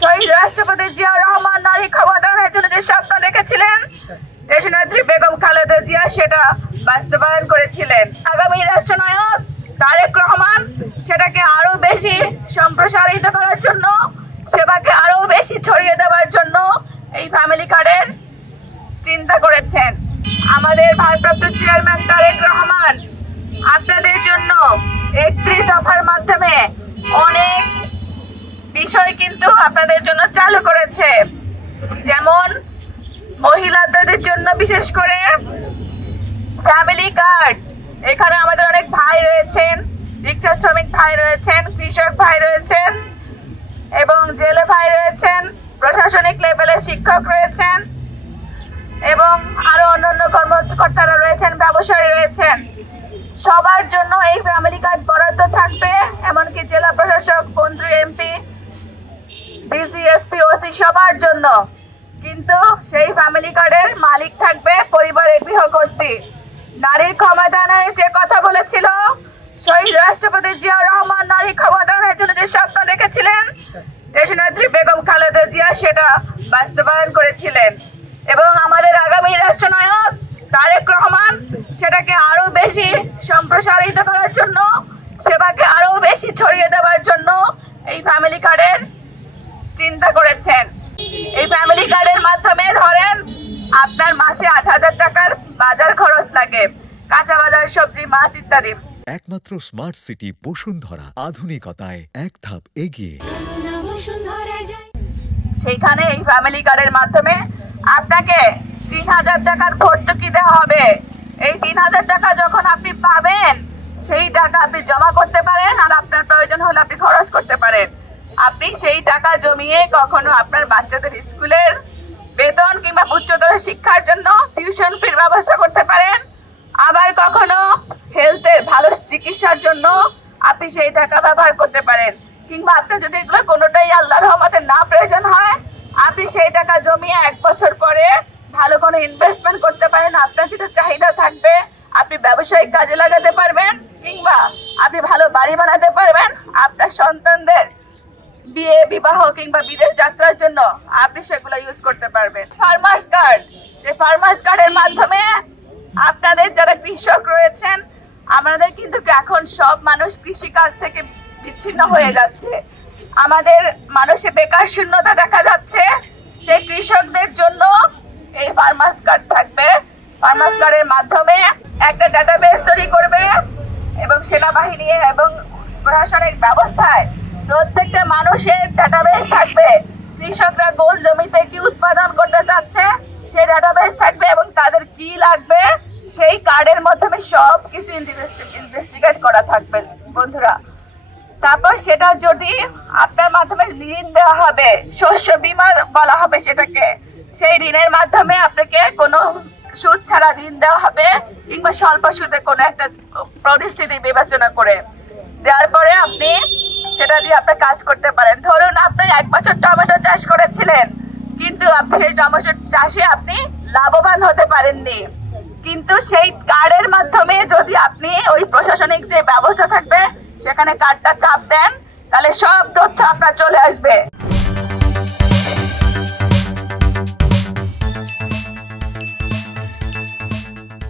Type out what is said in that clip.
শহীদ রাষ্ট্রপতি জিয়াউর রহমান নারী ক্ষমতায়নের জন্য যে স্বপ্ন দেখেছিলেন, দেশনেত্রী বেগম খালেদা জিয়া সেটা বাস্তবায়ন করেছিলেন। আগামী রাষ্ট্রনায়ক তারেক রহমান সেটাকে আরো বেশি সম্প্রসারিত করার জন্য, সেবাকে আরো বেশি ছড়িয়ে দেওয়ার জন্য এই ফ্যামিলি কার্ডের চিন্তা করেছেন। আমাদের ভারপ্রাপ্ত চেয়ারম্যান তারেক রহমান আপনাদের জন্য ৩১ দফার মাধ্যমে অনেক বিষয় কিন্তু আপনাদের জন্য চালু করেছে। যেমন মহিলাদের জন্য বিশেষ করে ফ্যামিলি কার্ড। এখানে আমাদের অনেক ভাই রয়েছেন, রিক্সা শ্রমিক ভাই রয়েছেন, কৃষক ভাই রয়েছেন এবং জেলে ভাই রয়েছেন, প্রশাসনিক লেভেলে শিক্ষক রয়েছেন এবং আরো অন্যান্য কর্মকর্তারা রয়েছেন, ব্যবসায়ী রয়েছেন। সবার জন্য এই ফ্যামিলি কার্ড বরাদ্দ থাকবে, এমনকি জেলা প্রশাসক, মন্ত্রী, এমপি, ডিসি, এসপি, ওসি সবার জন্য। কিন্তু সেই ফ্যামিলি কার্ডের মালিক থাকবে পরিবারের গৃহকর্ত্রী। নারীর ক্ষমতায়নের যে কথা বলেছিল, শহীদ রাষ্ট্রপতি জিয়াউর রহমান নারী ক্ষমতায়নের জন্য যে স্বপ্ন দেখেছিলেন, দেশনেত্রী বেগম খালেদা জিয়া সেটা বাস্তবায়ন করেছিলেন। এবং আমাদের আগামী রাষ্ট্রনায়ক তারেক রহমান সেটাকে আরো বেশি সম্প্রসারিত করার জন্য, সেবাকে আরো বেশি ছড়িয়ে দেওয়ার জন্য এই ফ্যামিলি কার্ডের চিন্তা করেছেন। এই ফ্যামিলি কার্ডের মাধ্যমে ধরেন আপনার মাসে ৮,০০০ টাকার বাজার খরচ লাগে, কাঁচা বাজার, সবজি, মাছ ইত্যাদি। একমাত্র স্মার্ট সিটি বসুন্ধরা, আধুনিকতায় এক ধাপ এগিয়ে। সেখানে এই ফ্যামিলি কার্ডের মাধ্যমে আপনাকে ৩,০০০ টাকার ভর্তুকি দেওয়া হবে। এই ৩,০০০ টাকা যখন আপনি পাবেন, সেই টাকা আপনি জমা করতে পারেন আর আপনার প্রয়োজন হলে আপনি খরচ করতে পারেন। আপনি সেই টাকা জমিয়ে কখনো আপনার বাচ্চাদের স্কুলের বেতন কিংবা উচ্চতর শিক্ষার জন্য টিউশন ফির ব্যবস্থা করতে পারেন। আবার কখনো হেলথের ভালো চিকিৎসার জন্য আপনি সেই টাকা ব্যবহার করতে পারেন। কিংবা আপনার যদি এগুলো কোনোটাই আল্লাহর রহমতে না প্রয়োজন হয়, আপনি সেই টাকা জমিয়ে ১ বছর পরে ভালো কোনো ইনভেস্টমেন্ট করতে পারেন। আপনার যেটা চাহিদা থাকবে আপনি ব্যবসায়িক কাজে লাগাতে পারবেন, কিংবা আপনি ভালো বাড়ি বানাতে পারবেন। আপনার সন্তানদের বিয়ে, বিবাহ কিংবা বিদেশ যাত্রার জন্য আপনি সেগুলো ইউজ করতে পারবেন। ফার্মার্স কার্ড, যে ফার্মার্স কার্ডের মাধ্যমে আপনাদের যারা কৃষক রয়েছেন, আমাদের কিন্তু এখন সব মানুষ কৃষি কাজ থেকে বিচ্ছিন্ন হয়ে যাচ্ছে। আমাদের মানুষে বেকার শূন্যতা দেখা যাচ্ছে। সেই কৃষকদের জন্য এই ফার্মার্স কার্ড থাকবে। ফার্মার্স কার্ডের মাধ্যমে একটা ডাটাবেস তৈরি করবে এবং সেনাবাহিনী এবং প্রশাসনিক ব্যবস্থায় প্রত্যেকটা মানুষের ডাটাবেস থাকবে। কৃষকরা কোন জমিতে কি উৎপাদন করতে চাচ্ছে সেই ডাটাবেস থাকবে এবং তাদের কি লাগবে সেই কার্ডের মাধ্যমে সব কিছু ইনভেস্টিগেট করা থাকবে বন্ধুরা। তারপর সেটা যদি আপনার মাধ্যমে ঋণ দেওয়া হবে, শস্য বীমা বলা হবে সেটাকে, সেই ঋণের মাধ্যমে আপনাকে কোনো সুদ ছাড়া ঋণ দেওয়া হবে কিংবা স্বল্প সুদে কোনো একটা পরিস্থিতি বিবেচনা করে দেওয়ার পরে আপনি সেটা দিয়ে আপনার কাজ করতে পারেন। ধরুন আপনি ১ বছর টমেটো চাষ করেছিলেন, কিন্তু আপনি সেই টমেটো চাষে আপনি লাভবান হতে পারেননি, কিন্তু সেই কার্ডের মাধ্যমে যদি আপনি ওই প্রশাসনিক যে ব্যবস্থা থাকবে সেখানে কার্ডটা চাপ দেন, তাহলে সব তথ্য আপনার চলে আসবে।